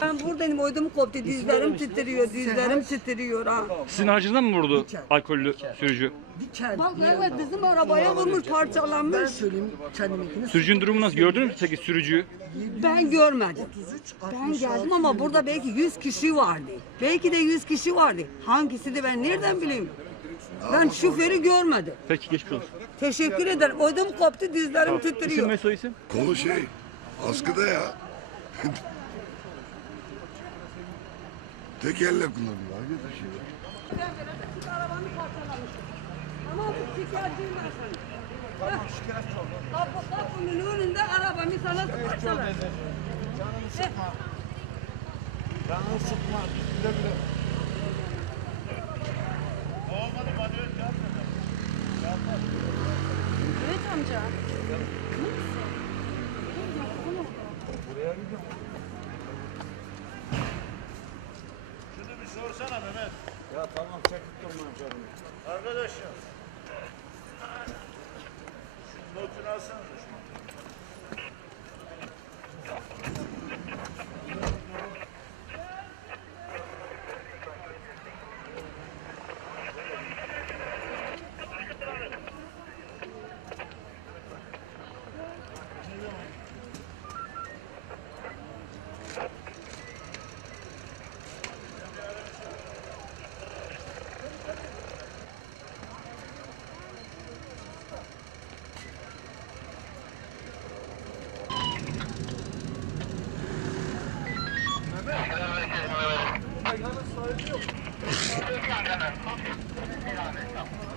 buradayım ödüm koptu dizlerim titriyor dizlerim titriyor ha. Sizin harcından mı vurdu alkollü sürücü? Bak evet bizim arabaya vurmuş Ben parçalanmış. söyleyeyim kendiminkini. Sürücünün durumu nasıl? Gördünüz mü peki sürücüyü? Ben görmedim. 33, Ben 66, geldim ama burada belki 100 kişi vardı. Belki de 100 kişi vardı. Hangisi de ben nereden bileyim? Ben şoförü görmedim. Peki geçmiş olsun. Teşekkür ederim. Ödüm koptu dizlerim İsim titriyor. ve soy isim? Kolu şey, askıda ya. Tek elle kullanıyor. Hangi taşıyor? Tamam şikayetçiyim ben sana. Tamam şikayetçi oldum. Kapı kapının önünde arabamı sana sıkıştırırlar. Canını sıkma. Canını sıkma. Güle güle. Alsanıza şunu. 안 가면 안 됐어.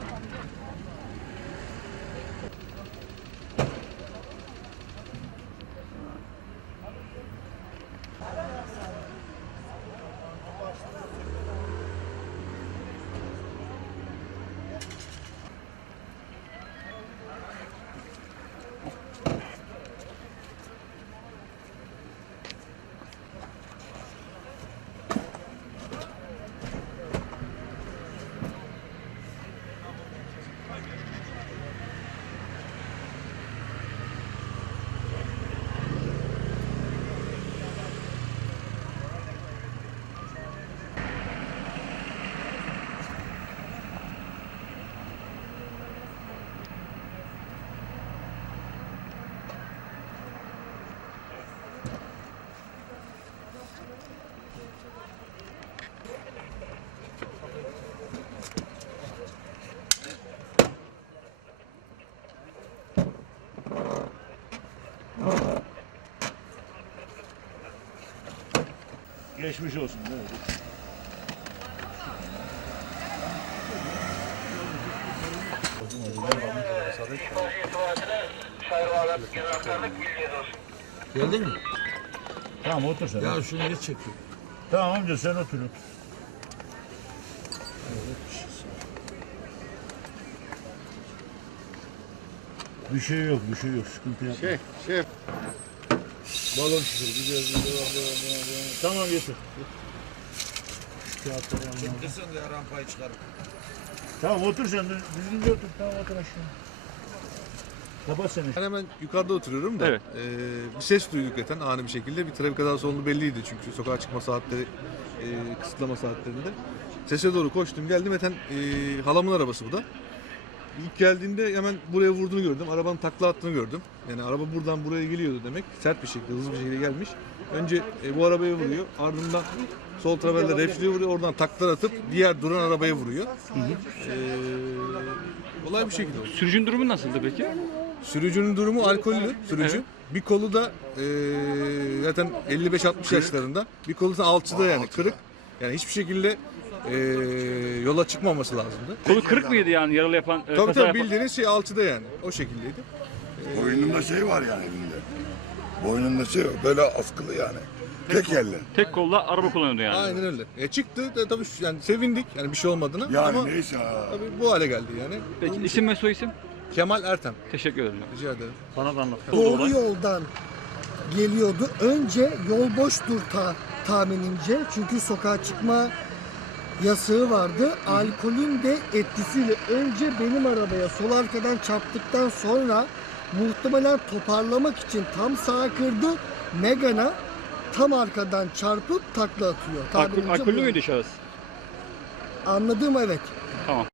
Geçmiş olsun. mi? Geldin mi? Tamam otur sen. Ya şunu geç çekiyor. Tamam amca sen otur. Bir şey yok, bir şey yok. Sıkıntı yok. Şey, şey. Balon şişir. Devam, devam, devam. Tamam yeter. Kağıtları yanına. Kırsın ya rampayı çıkarıp. Tamam otur sen. düz- Düzgünce otur. Tamam otur aşağı. Kapat seni. Ben hemen yukarıda oturuyorum da Evet. eee, bir ses duyduk zaten ani bir şekilde. Bir trafik kazası olduğu belliydi çünkü sokağa çıkma saatleri eee, kısıtlama saatlerinde. Sese doğru koştum geldim zaten eee, halamın arabası bu da. İlk geldiğinde hemen buraya vurduğunu gördüm. Arabanın takla attığını gördüm. Yani araba buradan buraya geliyordu demek. Sert bir şekilde, hızlı bir şekilde gelmiş. Önce e, bu arabaya vuruyor. Ardından sol travelde reflüye vuruyor. Oradan taklar atıp diğer duran arabaya vuruyor. Eee olay bu şekilde oldu. Sürücünün durumu nasıldı peki? Sürücünün durumu alkollü sürücü. Evet. Bir kolu da eee, zaten 55-60 yaşlarında. Bir kolu da alçıda yani kırık. Yani hiçbir şekilde eee, yola çıkmaması lazımdı. Kolu kırık mıydı yani yaralı yapan, e, Tabii kaza tabii yapan? bildiğiniz şey alçıda yani. O şekildeydi. Boynunda şey var yani elinde. Boynunda şey var, böyle askılı yani. Tek elle. Tek kolla araba kullanıyordu yani. Aynen öyle. E çıktı da tabii şu- yani sevindik yani bir şey olmadığını Yani ama neyse ha. tabii bu hale geldi yani. Peki isim ve soy isim? Kemal Ertem. Teşekkür ederim. Rica ederim. Bana da anlat. Doğru yoldan geliyordu. Önce yol boştur ta, tahminimce. Çünkü sokağa çıkma yasağı vardı. Alkolün de etkisiyle önce benim arabaya sol arkadan çarptıktan sonra muhtemelen toparlamak için tam sağa kırdı. Megana tam arkadan çarpıp takla atıyor. Alkol, Tahminimce alkollü müydü şahıs? Anladığım evet. Tamam.